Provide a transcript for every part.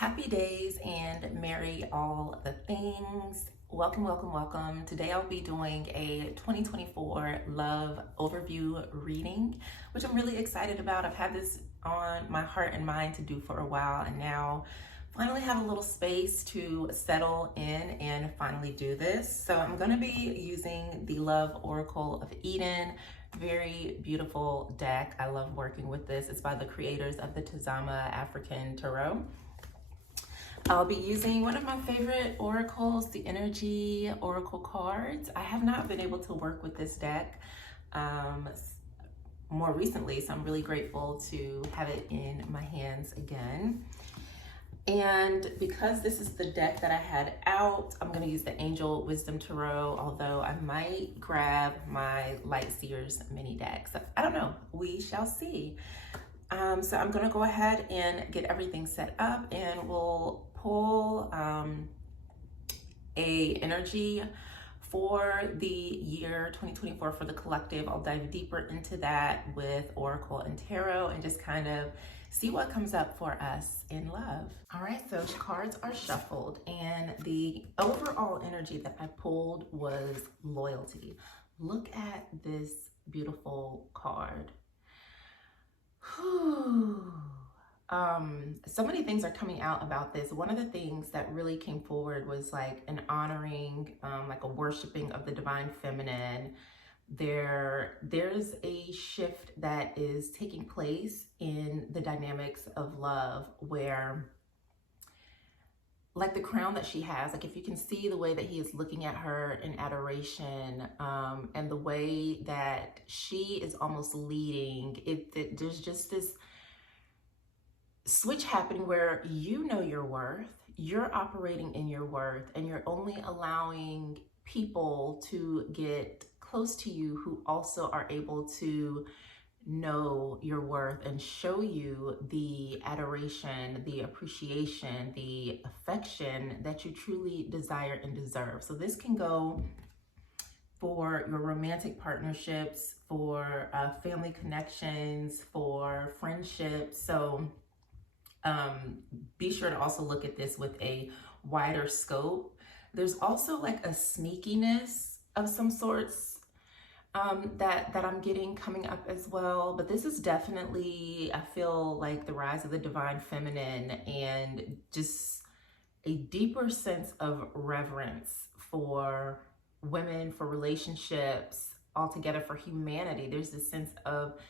Happy days and merry all the things. Welcome, welcome, welcome. Today I'll be doing a 2024 love overview reading, which I'm really excited about. I've had this on my heart and mind to do for a while, and now finally have a little space to settle in and finally do this. So I'm going to be using the Love Oracle of Eden. Very beautiful deck. I love working with this. It's by the creators of the Tazama African Tarot. I'll be using one of my favorite oracles, the Energy Oracle cards. I have not been able to work with this deck more recently, so I'm really grateful to have it in my hands again. And because this is the deck that I had out, I'm going to use the Angel Wisdom Tarot, although I might grab my Light Seers mini deck. So I don't know. We shall see. So I'm going to go ahead and get everything set up, and we'll pull a energy for the year 2024 for the collective. I'll dive deeper into that with Oracle and Tarot and just kind of see what comes up for us in love. All right, so cards are shuffled, and the overall energy that I pulled was loyalty. Look at this beautiful card. So many things are coming out about this. One of the things that really came forward was like an honoring, like a worshiping of the divine feminine. There's a shift that is taking place in the dynamics of love where, like the crown that she has, like if you can see the way that he is looking at her in adoration, and the way that she is almost leading it, there's just this switch happening where you know your worth, you're operating in your worth, and you're only allowing people to get close to you who also are able to know your worth and show you the adoration, the appreciation, the affection that you truly desire and deserve. So this can go for your romantic partnerships, for family connections, for friendships. So be sure to also look at this with a wider scope. There's also like a sneakiness of some sorts that I'm getting coming up as well. But this is definitely, I feel like, the rise of the divine feminine and just a deeper sense of reverence for women, for relationships, altogether, for humanity. There's this sense of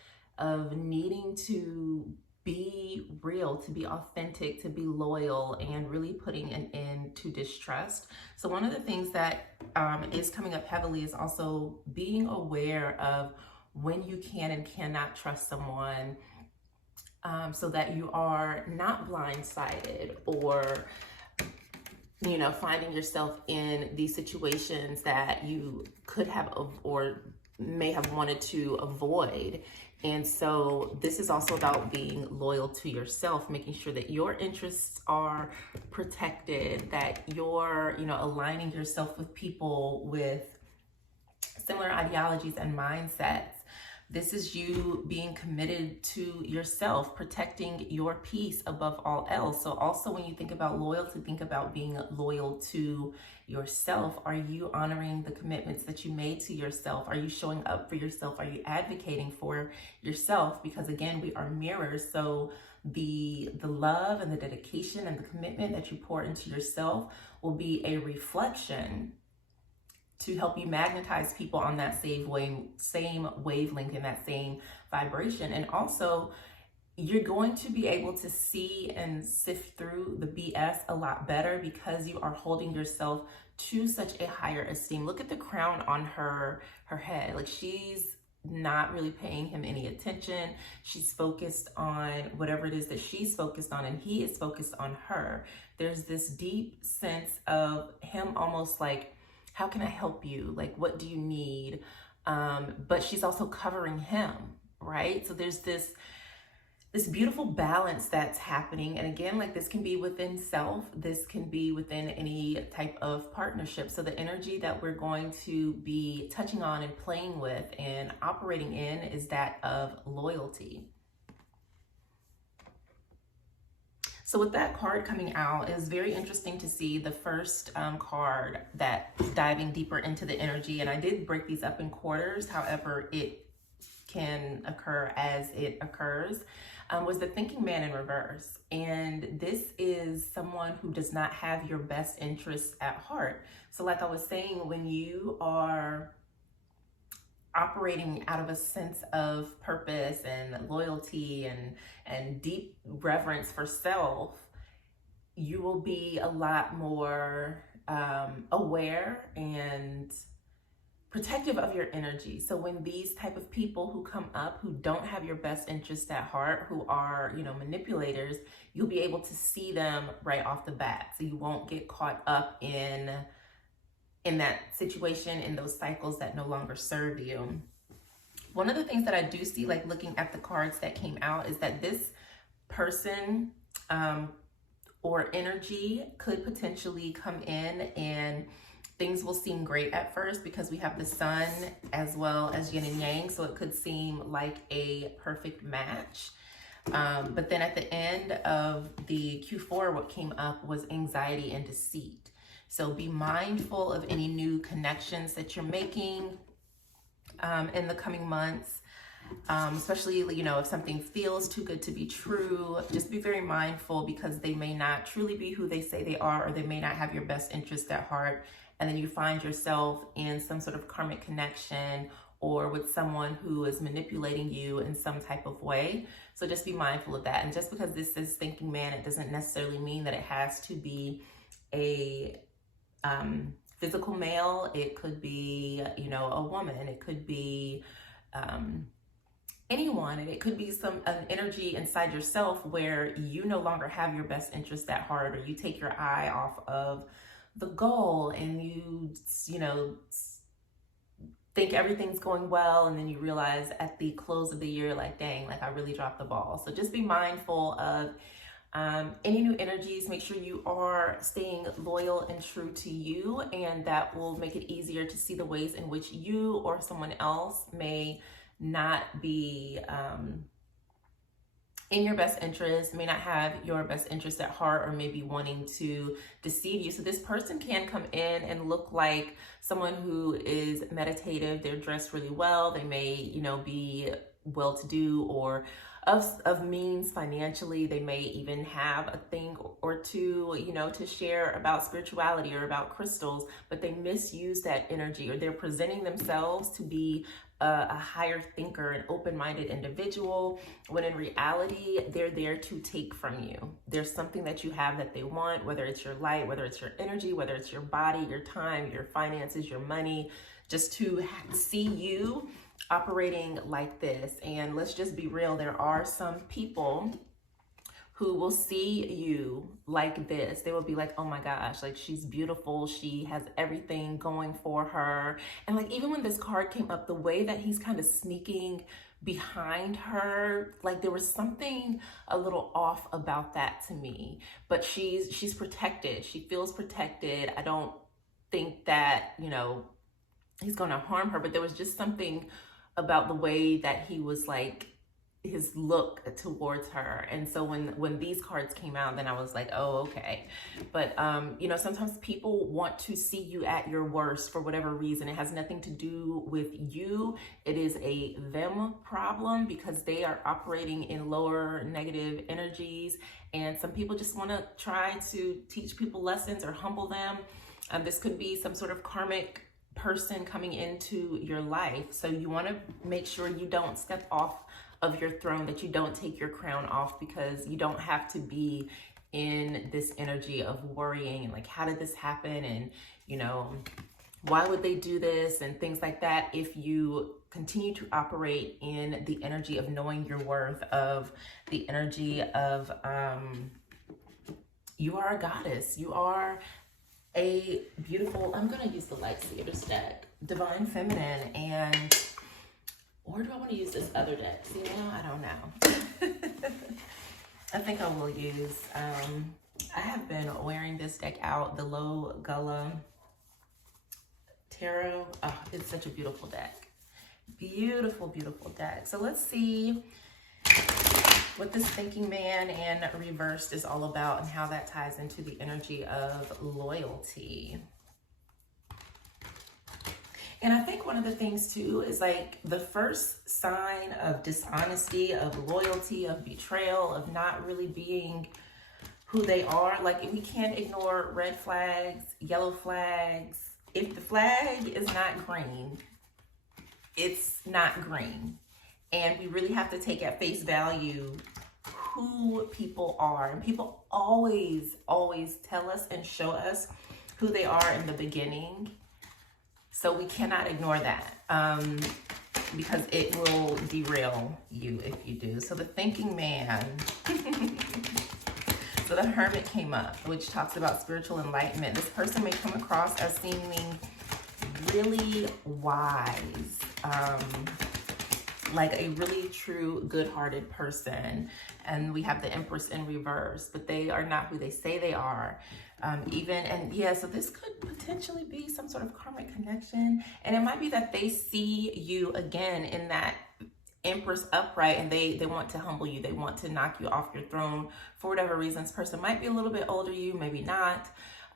needing to be real, to be authentic, to be loyal, and really putting an end to distrust. So one of the things that is coming up heavily is also being aware of when you can and cannot trust someone, so that you are not blindsided or finding yourself in these situations that you could have or may have wanted to avoid. And so this is also about being loyal to yourself, making sure that your interests are protected, that you're, aligning yourself with people with similar ideologies and mindsets. This is you being committed to yourself, protecting your peace above all else. So also when you think about loyalty, think about being loyal to yourself. Are you honoring the commitments that you made to yourself? Are you showing up for yourself? Are you advocating for yourself? Because again, we are mirrors. So the love and the dedication and the commitment that you pour into yourself will be a reflection to help you magnetize people on that same wavelength and that same vibration. And also, you're going to be able to see and sift through the BS a lot better because you are holding yourself to such a higher esteem. Look at the crown on her head. Like, she's not really paying him any attention. She's focused on whatever it is that she's focused on, and he is focused on her. There's this deep sense of him almost like, how can I help you? Like, what do you need? But she's also covering him, right? So there's this beautiful balance that's happening. And again, like, this can be within self, this can be within any type of partnership. So the energy that we're going to be touching on and playing with and operating in is that of loyalty. So with that card coming out, it was very interesting to see the first card that diving deeper into the energy. And I did break these up in quarters. However, it can occur as it occurs. Was the thinking man in reverse. And this is someone who does not have your best interests at heart. So like I was saying, when you are operating out of a sense of purpose and loyalty and deep reverence for self, you will be a lot more aware and protective of your energy. So when these type of people who come up who don't have your best interest at heart, who are, you know, manipulators, you'll be able to see them right off the bat. So you won't get caught up in that situation, in those cycles that no longer serve you. One of the things that I do see, like looking at the cards that came out, is that this person or energy could potentially come in and things will seem great at first because we have the sun as well as yin and yang. So it could seem like a perfect match. But then at the end of the Q4, what came up was anxiety and deceit. So be mindful of any new connections that you're making in the coming months, especially, you know, if something feels too good to be true. Just be very mindful because they may not truly be who they say they are, or they may not have your best interest at heart. And then you find yourself in some sort of karmic connection or with someone who is manipulating you in some type of way. So just be mindful of that. And just because this is thinking man, it doesn't necessarily mean that it has to be a physical male. It could be, you know, a woman. It could be anyone. And it could be an energy inside yourself where you no longer have your best interest at heart, or you take your eye off of the goal and you know, think everything's going well, and then you realize at the close of the year, like, dang, like I really dropped the ball. So just be mindful of any new energies. Make sure you are staying loyal and true to you, and that will make it easier to see the ways in which you or someone else may not be in your best interest, may not have your best interest at heart, or maybe wanting to deceive you. So this person can come in and look like someone who is meditative. They're dressed really well. They may, you know, be well-to-do or of means financially. They may even have a thing or two, you know, to share about spirituality or about crystals, but they misuse that energy, or they're presenting themselves to be a higher thinker, an open-minded individual, when in reality, they're there to take from you. There's something that you have that they want, whether it's your light, whether it's your energy, whether it's your body, your time, your finances, your money, just to see you operating like this. And let's just be real, there are some people who will see you like this. They will be like, oh my gosh, like she's beautiful. She has everything going for her. And like, even when this card came up, the way that he's kind of sneaking behind her, like there was something a little off about that to me. But she's protected. She feels protected. I don't think that, you know, he's gonna harm her, but there was just something about the way that he was, like, his look towards her. And so when these cards came out, then I was like, oh, okay. But you know, sometimes people want to see you at your worst for whatever reason. It has nothing to do with you. It is a them problem, because they are operating in lower negative energies, and some people just want to try to teach people lessons or humble them. This could be some sort of karmic person coming into your life. So you want to make sure you don't step off of your throne, that you don't take your crown off, because you don't have to be in this energy of worrying and like, how did this happen? And, you know, why would they do this? And things like that. If you continue to operate in the energy of knowing your worth, of the energy of, you are a goddess. You are a beautiful, I'm going to use the Lightseers deck, Divine Feminine, and, or do I want to use this other deck? See, now I don't know. I think I will use, I have been wearing this deck out, the Low Gullah Tarot. Oh, it's such a beautiful deck. Beautiful, beautiful deck. So let's see what this thinking man and reversed is all about and how that ties into the energy of loyalty. And I think one of the things too is like the first sign of dishonesty, of loyalty, of betrayal, of not really being who they are. Like, we can't ignore red flags, yellow flags. If the flag is not green, it's not green. And we really have to take at face value who people are. And people always, always tell us and show us who they are in the beginning. So we cannot ignore that because it will derail you if you do. So the thinking man. So the Hermit came up, which talks about spiritual enlightenment. This person may come across as seeming really wise, like a really true, good-hearted person. And we have the Empress in reverse, but they are not who they say they are. So this could potentially be some sort of karmic connection. And it might be that they see you again in that Empress upright, and they want to humble you. They want to knock you off your throne for whatever reason. This person might be a little bit older you, maybe not.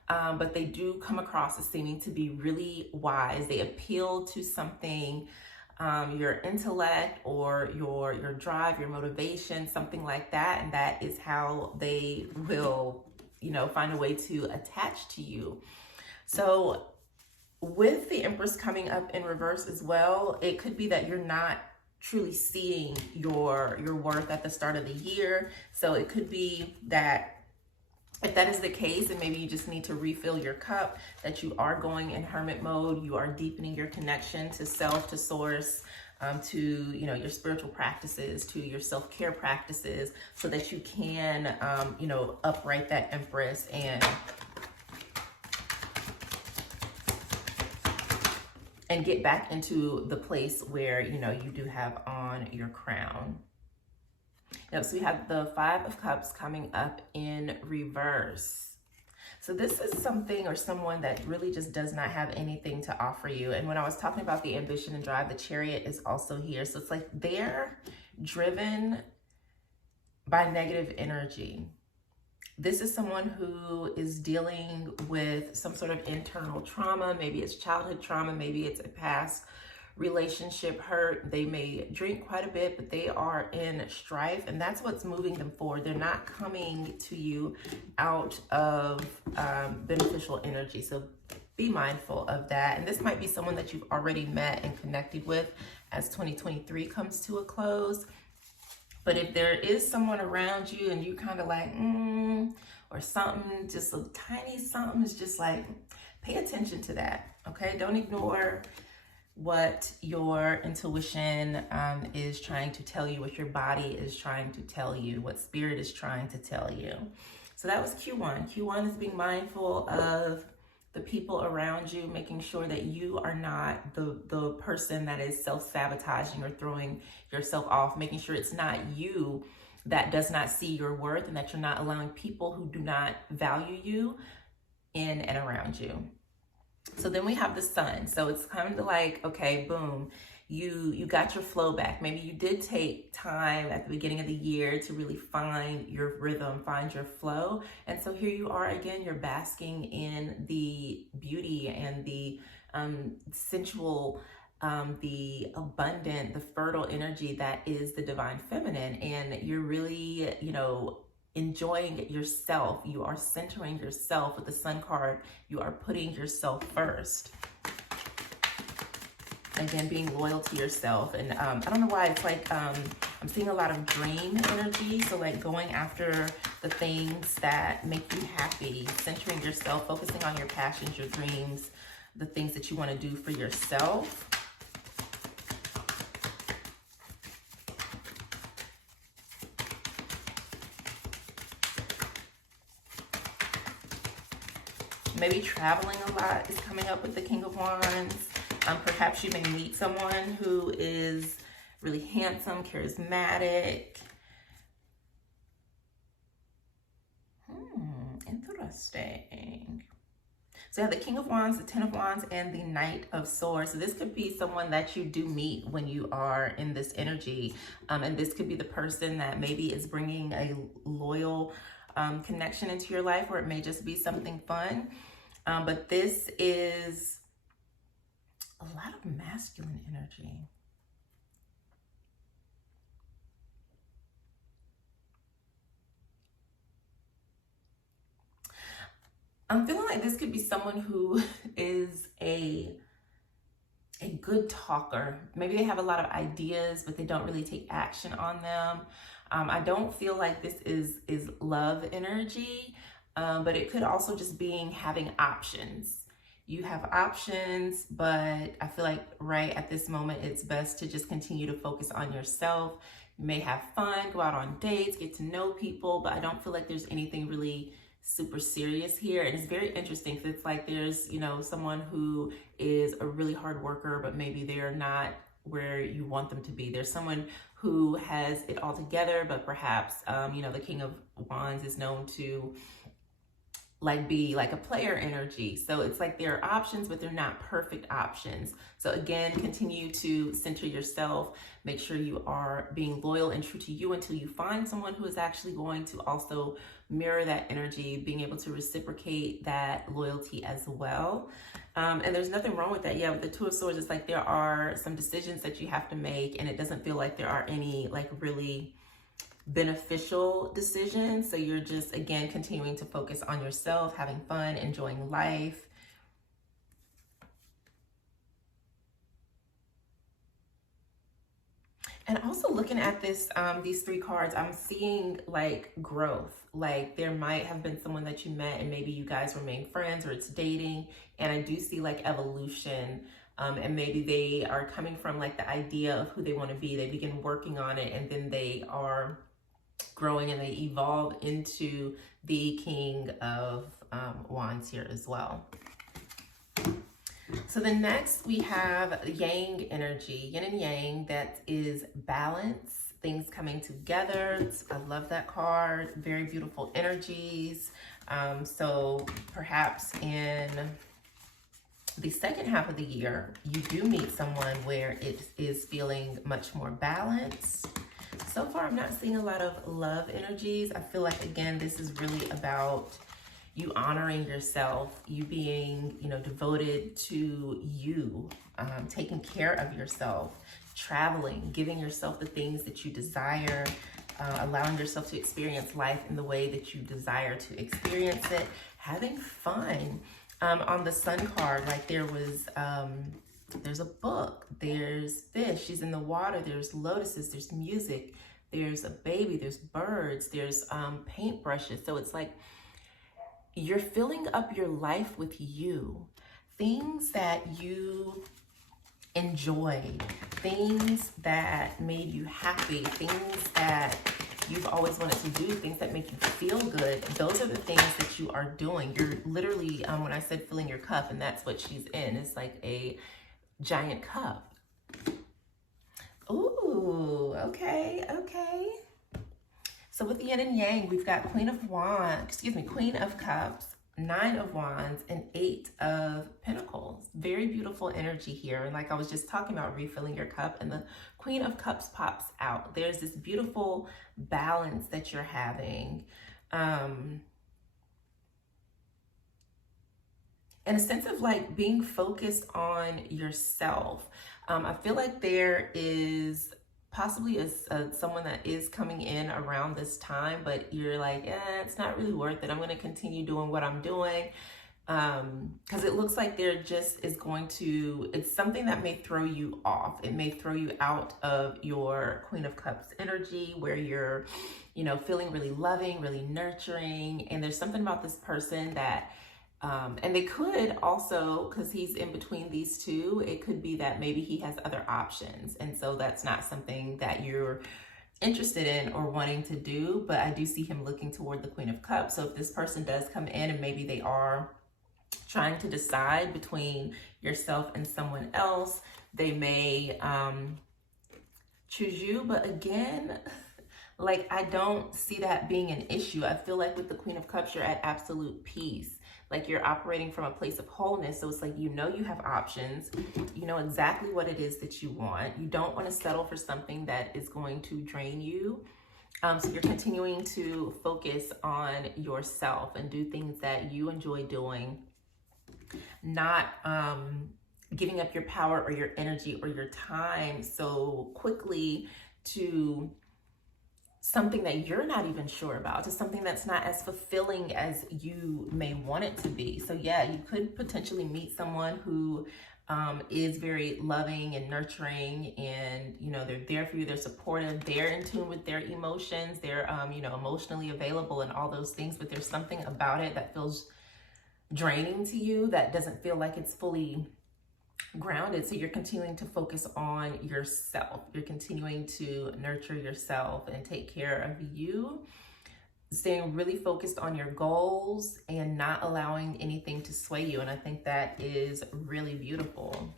But they do come across as seeming to be really wise. They appeal to something, your intellect or your drive, your motivation, something like that. And that is how they will, find a way to attach to you. So with the Empress coming up in reverse as well, it could be that you're not truly seeing your worth at the start of the year. So it could be that if that is the case, and maybe you just need to refill your cup, that you are going in hermit mode, you are deepening your connection to self, to source, to your spiritual practices, to your self-care practices, so that you can upright that Empress and get back into the place where you do have on your crown. So we have the Five of Cups coming up in reverse. So this is something or someone that really just does not have anything to offer you. And when I was talking about the ambition and drive, the Chariot is also here. So it's like they're driven by negative energy. This is someone who is dealing with some sort of internal trauma. Maybe it's childhood trauma. Maybe it's a past relationship hurt. They may drink quite a bit, but they are in strife, and that's what's moving them forward. They're not coming to you out of beneficial energy. So be mindful of that. And this might be someone that you've already met and connected with as 2023 comes to a close. But if there is someone around you and you kind of like, or something, just a tiny something, is just like, pay attention to that, okay? Don't ignore what your intuition is trying to tell you, what your body is trying to tell you, what spirit is trying to tell you. So that was Q1. Q1 is being mindful of the people around you, making sure that you are not the person that is self-sabotaging or throwing yourself off, making sure it's not you that does not see your worth, and that you're not allowing people who do not value you in and around you. So then we have the Sun. So it's kind of like, okay, boom, you got your flow back. Maybe you did take time at the beginning of the year to really find your rhythm, find your flow. And so here you are again, you're basking in the beauty and the sensual, the abundant, the fertile energy that is the divine feminine. And you're really, enjoying yourself. You are centering yourself with the Sun card. You are putting yourself first. Again, being loyal to yourself. And I don't know why, it's like I'm seeing a lot of dream energy. So like going after the things that make you happy, centering yourself, focusing on your passions, your dreams, the things that you want to do for yourself. Maybe traveling a lot is coming up with the King of Wands. Perhaps you may meet someone who is really handsome, charismatic. Interesting. So you have the King of Wands, the Ten of Wands, and the Knight of Swords. So this could be someone that you do meet when you are in this energy. And this could be the person that maybe is bringing a loyal connection into your life, or it may just be something fun. But this is a lot of masculine energy. I'm feeling like this could be someone who is a good talker. Maybe they have a lot of ideas, but they don't really take action on them. I don't feel like this is love energy, but it could also just being having options. You have options, but I feel like right at this moment, it's best to just continue to focus on yourself. You may have fun, go out on dates, get to know people, but I don't feel like there's anything really super serious here. And it's very interesting because it's like there's, you know, someone who is a really hard worker, but maybe they're not where you want them to be. There's someone who has it all together, but perhaps, you know, the King of Wands is known to like be like a player energy. So it's like there are options, but they're not perfect options. So again, continue to center yourself. Make sure you are being loyal and true to you until you find someone who is actually going to also mirror that energy, being able to reciprocate that loyalty as well. And there's nothing wrong with that. Yeah, with the Two of Swords, it's like there are some decisions that you have to make, and it doesn't feel like there are any like really beneficial decisions. So you're just, again, continuing to focus on yourself, having fun, enjoying life. And also looking at this, these three cards, I'm seeing like growth. Like there might have been someone that you met and maybe you guys remain friends, or it's dating. And I do see like evolution. And maybe they are coming from like the idea of who they want to be. They begin working on it, and then they are growing and they evolve into the King of Wands here as well. So then next we have Yang energy, yin and yang. That is balance, things coming together. I love that card. Very beautiful energies. So perhaps in the second half of the year, you do meet someone where it is feeling much more balanced. So far, I'm not seeing a lot of love energies. I feel like, again, this is really about you honoring yourself, you being, you know, devoted to you, taking care of yourself, traveling, giving yourself the things that you desire, allowing yourself to experience life in the way that you desire to experience it, having fun. On the Sun card, like there was, there's a book, there's fish, she's in the water, there's lotuses, there's music, there's a baby, there's birds, there's paintbrushes. So it's like you're filling up your life with you, things that you enjoyed, things that made you happy, things that you've always wanted to do, things that make you feel good. Those are the things that you are doing. You're literally, when I said filling your cup, and that's what she's in, it's like a giant cup. Ooh, okay, okay. So with the yin and yang, we've got Queen of Cups, Nine of Wands, and Eight of Pentacles. Very beautiful energy here. And like I was just talking about, refilling your cup, and the Queen of Cups pops out. There's this beautiful balance that you're having. And a sense of like being focused on yourself. I feel like there is possibly someone that is coming in around this time, but you're like, it's not really worth it. I'm going to continue doing what I'm doing. Because it looks like there just is going to, it's something that may throw you off. It may throw you out of your Queen of Cups energy, where you're, you know, feeling really loving, really nurturing. And there's something about this person that, and they could also, because he's in between these two, it could be that maybe he has other options. And so that's not something that you're interested in or wanting to do. But I do see him looking toward the Queen of Cups. So if this person does come in and maybe they are trying to decide between yourself and someone else, they may choose you. But again, Like, I don't see that being an issue. I feel like with the Queen of Cups, you're at absolute peace. Like, you're operating from a place of wholeness. So it's like, you know, you have options. You know exactly what it is that you want. You don't want to settle for something that is going to drain you. So you're continuing to focus on yourself and do things that you enjoy doing, not giving up your power or your energy or your time so quickly to something that you're not even sure about, to something that's not as fulfilling as you may want it to be. So yeah, you could potentially meet someone who is very loving and nurturing, and you know, they're there for you, they're supportive, they're in tune with their emotions, they're you know, emotionally available and all those things, but there's something about it that feels draining to you, that doesn't feel like it's fully grounded. So you're continuing to focus on yourself. You're continuing to nurture yourself and take care of you, staying really focused on your goals and not allowing anything to sway you. And I think that is really beautiful.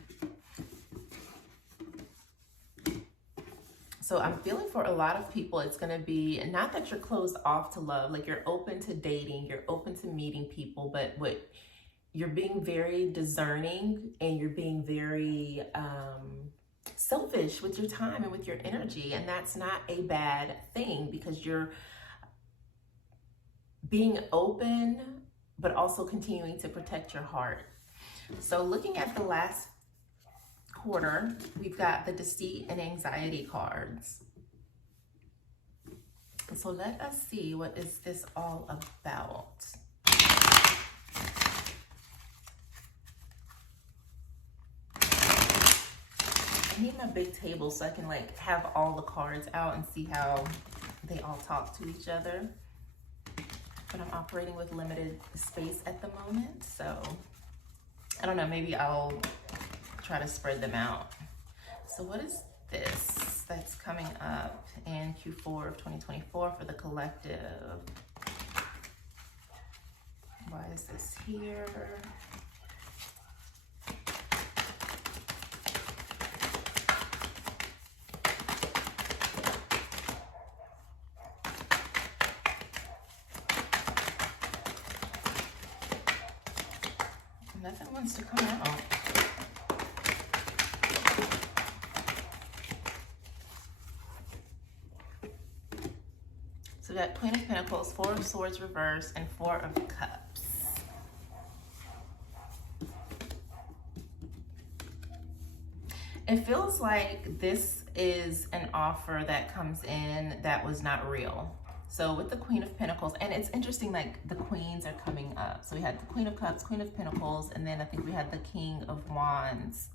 So I'm feeling for a lot of people, it's going to be not that you're closed off to love, like you're open to dating, you're open to meeting people, but what you're being very discerning and you're being very selfish with your time and with your energy. And that's not a bad thing, because you're being open, but also continuing to protect your heart. So looking at the last quarter, we've got the deceit and anxiety cards. So let us see, what is this all about? I need my big table so I can like have all the cards out and see how they all talk to each other. But I'm operating with limited space at the moment, so I don't know, maybe I'll try to spread them out. So what is this that's coming up in Q4 of 2024 for the collective? Why is this here? Nothing wants to come out. So we got Queen of Pentacles, Four of Swords reversed, and Four of Cups. It feels like this is an offer that comes in that was not real. So with the Queen of Pentacles, and it's interesting, like the queens are coming up. So we had the Queen of Cups, Queen of Pentacles, and then I think we had the King of Wands.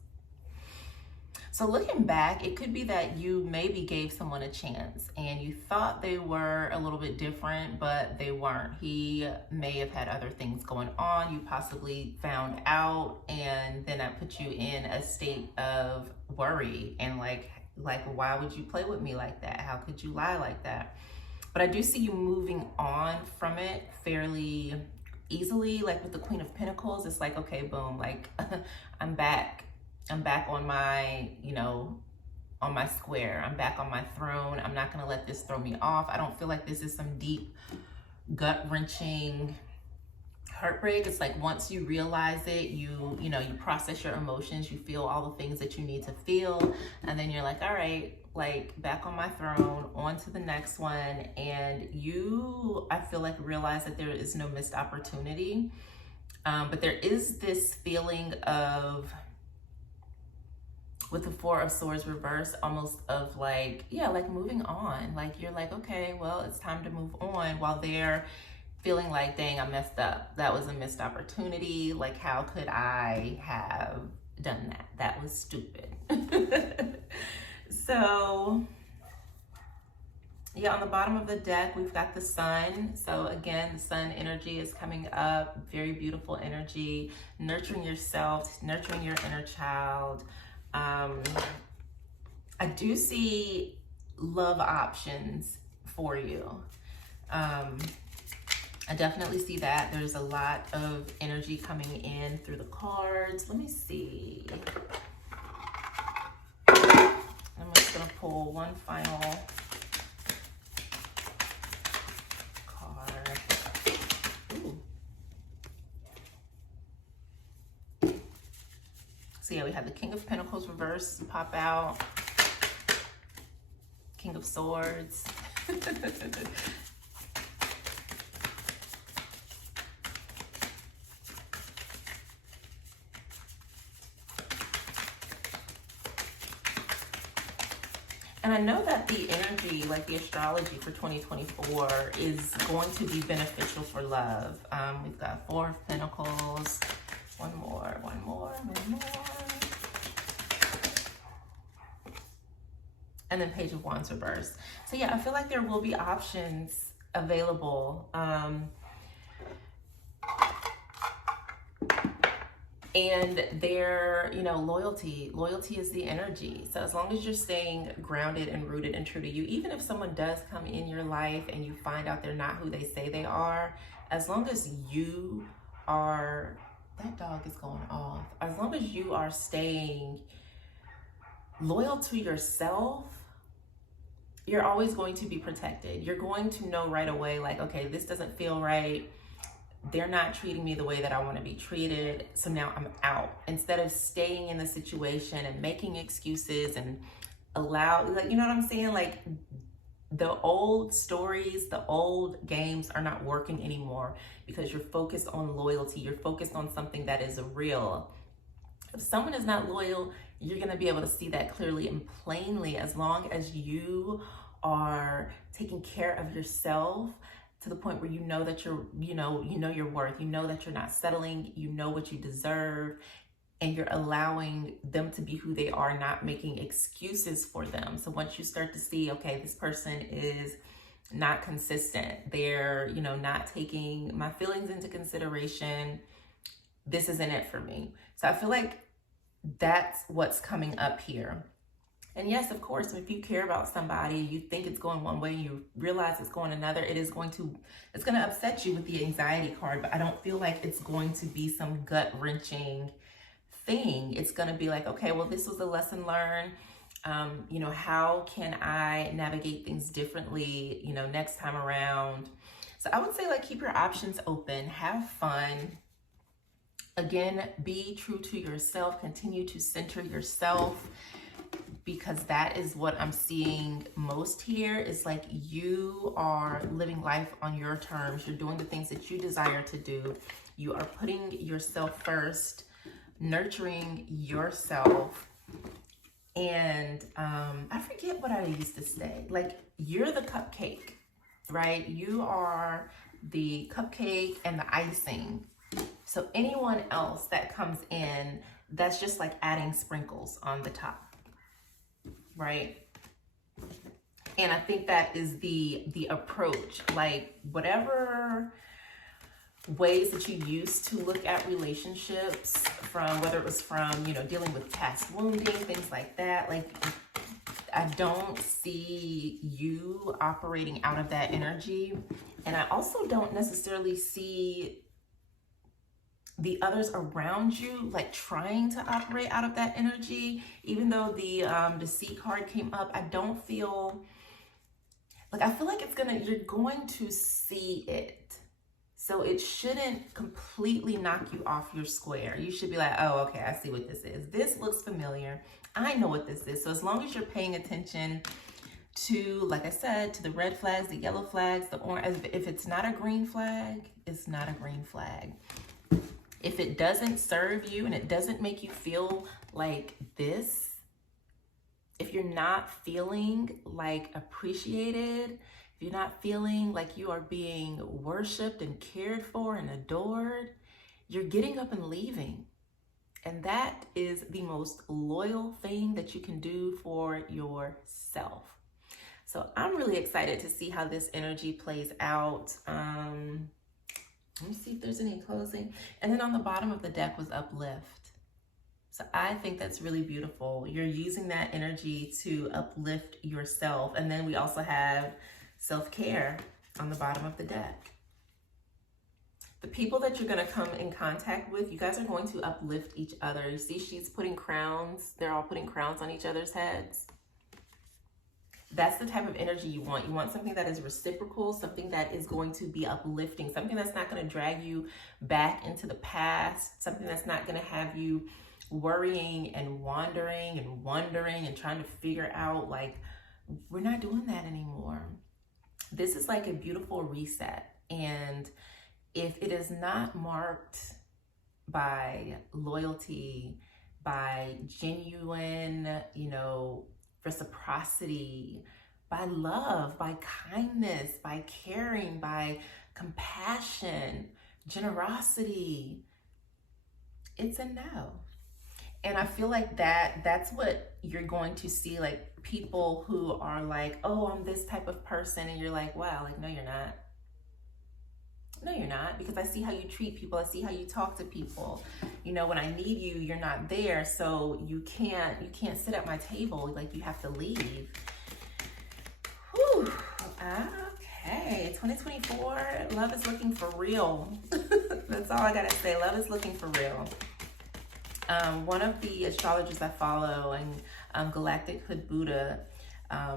So looking back, it could be that you maybe gave someone a chance and you thought they were a little bit different, but they weren't. He may have had other things going on. You possibly found out, and then that put you in a state of worry and like why would you play with me like that? How could you lie like that? But I do see you moving on from it fairly easily. Like with the Queen of Pentacles, it's like, okay, boom, like I'm back on my, you know, on my square. I'm back on my throne. I'm not going to let this throw me off. I don't feel like this is some deep, gut-wrenching heartbreak. It's like once you realize it, you know, you process your emotions, you feel all the things that you need to feel, and then you're like, all right, like back on my throne, on to the next one. And you, I feel like, realize that there is no missed opportunity. But there is this feeling of, with the Four of Swords reversed, almost of like, yeah, like moving on. Like you're like, okay, well, it's time to move on, while they're feeling like, dang, I messed up. That was a missed opportunity. Like, how could I have done that? That was stupid. So, yeah, on the bottom of the deck, we've got the Sun. So again, the Sun energy is coming up. Very beautiful energy. Nurturing yourself, nurturing your inner child. I do see love options for you. I definitely see that. There's a lot of energy coming in through the cards. Let me see. I'm just going to pull one final So yeah, we have the King of Pentacles reverse pop out. King of Swords. And I know that the energy, like the astrology for 2024, is going to be beneficial for love. We've got Four of Pentacles. One more. And then Page of Wands reverse. So yeah, I feel like there will be options available. And their, loyalty is the energy. So as long as you're staying grounded and rooted and true to you, even if someone does come in your life and you find out they're not who they say they are, as long as you are, that dog is going off. As long as you are staying loyal to yourself, you're always going to be protected. You're going to know right away, like, okay, this doesn't feel right. They're not treating me the way that I want to be treated, so now I'm out. Instead of staying in the situation and making excuses and like, you know what I'm saying? Like, the old stories, the old games are not working anymore because you're focused on loyalty. You're focused on something that is real. If someone is not loyal, you're going to be able to see that clearly and plainly as long as you are taking care of yourself to the point where you know that you're, you know your worth, you know that you're not settling, you know what you deserve, and you're allowing them to be who they are, not making excuses for them. So once you start to see, okay, this person is not consistent, they're, not taking my feelings into consideration, this isn't it for me. So I feel like that's what's coming up here. And yes, of course, if you care about somebody, you think it's going one way, you realize it's going another, it's going to upset you with the anxiety card, but I don't feel like it's going to be some gut-wrenching thing. It's going to be like, okay, well, this was a lesson learned. How can I navigate things differently, next time around? So I would say, like, keep your options open, have fun. Again, be true to yourself, continue to center yourself, because that is what I'm seeing most here. Is like, you are living life on your terms. You're doing the things that you desire to do. You are putting yourself first, nurturing yourself. And I forget what I used to say. Like, you're the cupcake, right? You are the cupcake and the icing. So anyone else that comes in, that's just like adding sprinkles on the top. Right? And I think that is the approach. Like, whatever ways that you used to look at relationships, from whether it was from, dealing with past wounding, things like that, like, I don't see you operating out of that energy. And I also don't necessarily see the others around you like trying to operate out of that energy. Even though the Deceit card came up, I don't feel like, I feel like you're going to see it. So it shouldn't completely knock you off your square. You should be like, oh, okay, I see what this is. This looks familiar. I know what this is. So as long as you're paying attention to, like I said, to the red flags, the yellow flags, the orange, if it's not a green flag, it's not a green flag. If it doesn't serve you and it doesn't make you feel like this, if you're not feeling like appreciated, if you're not feeling like you are being worshiped and cared for and adored, you're getting up and leaving. And that is the most loyal thing that you can do for yourself. So I'm really excited to see how this energy plays out. Let me see if there's any closing. And then on the bottom of the deck was uplift. So I think that's really beautiful. You're using that energy to uplift yourself. And then we also have self-care on the bottom of the deck. The people that you're going to come in contact with, you guys are going to uplift each other. You see, she's putting crowns. They're all putting crowns on each other's heads. That's the type of energy you want. You want something that is reciprocal, something that is going to be uplifting, something that's not going to drag you back into the past, something that's not going to have you worrying and wandering and wondering and trying to figure out, like, we're not doing that anymore. This is like a beautiful reset. And if it is not marked by loyalty, by genuine, reciprocity, by love, by kindness, by caring, by compassion, generosity, it's a no. And I feel like that's what you're going to see, like people who are like, oh, I'm this type of person. And you're like, wow, like, no, you're not. No, you're not, because I see how you treat people. I see how you talk to people. When I need you, you're not there. So you can't sit at my table. Like, you have to leave. Whew. Okay, 2024, love is looking for real. That's all I gotta say. Love is looking for real. One of the astrologers I follow, and Galactic Hood Buddha,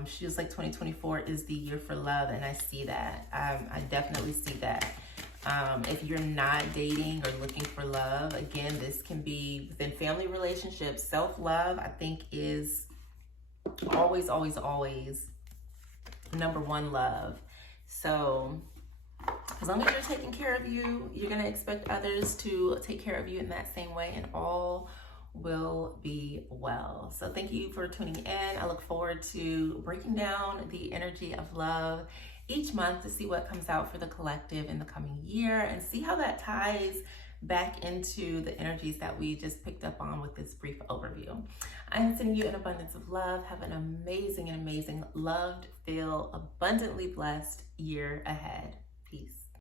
she was like, 2024 is the year for love, and I see that. I definitely see that. If you're not dating or looking for love, again, this can be within family relationships. Self-love, I think, is always, always, always number one love. So as long as you're taking care of you, you're going to expect others to take care of you in that same way, and all will be well. So thank you for tuning in. I look forward to breaking down the energy of love each month to see what comes out for the collective in the coming year, and see how that ties back into the energies that we just picked up on with this brief overview. I am sending you an abundance of love. Have an amazing, loved, feel abundantly blessed year ahead. Peace.